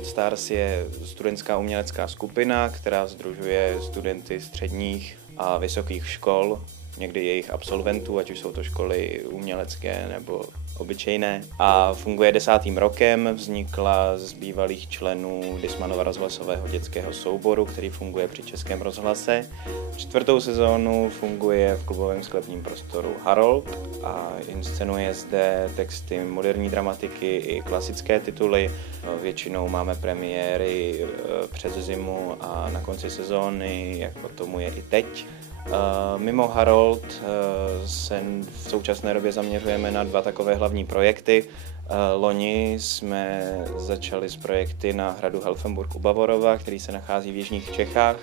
Harold Stars je studentská umělecká skupina, která sdružuje studenty středních a vysokých škol, někdy jejich absolventů, ať už jsou to školy umělecké nebo obyčejné. A funguje 10. rokem, vznikla z bývalých členů Dismanova rozhlasového dětského souboru, který funguje při Českém rozhlase. 4. sezónu funguje v klubovém sklepním prostoru Harold a inscenuje zde texty moderní dramatiky i klasické tituly. Většinou máme premiéry přes zimu a na konci sezóny, jako tomu je i teď. Mimo Harold se v současné době zaměřujeme na 2 takové hlavní projekty. Loni jsme začali s projekty na hradu Helfenburg u Bavorova, který se nachází v jižních Čechách.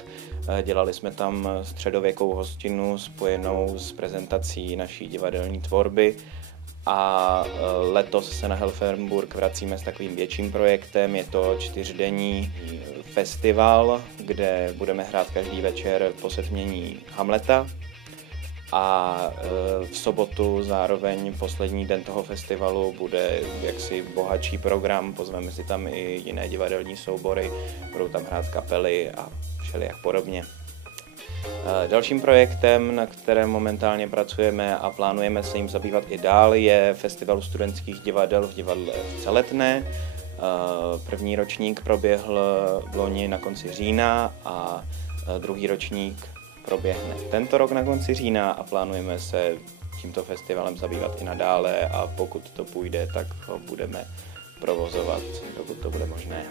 Dělali jsme tam středověkou hostinu spojenou s prezentací naší divadelní tvorby. A letos se na Helfenburg vracíme s takovým větším projektem. Je to 4denní festival, kde budeme hrát každý večer po setmění Hamleta. A v sobotu zároveň poslední den toho festivalu bude jaksi bohatší program. Pozveme si tam i jiné divadelní soubory, budou tam hrát kapely a všelijak podobně. Dalším projektem, na kterém momentálně pracujeme a plánujeme se jim zabývat i dál, je Festival studentských divadel v divadle v Celetné. První ročník proběhl v loni na konci října a druhý ročník proběhne tento rok na konci října a plánujeme se tímto festivalem zabývat i nadále a pokud to půjde, tak ho budeme provozovat, dokud to bude možné.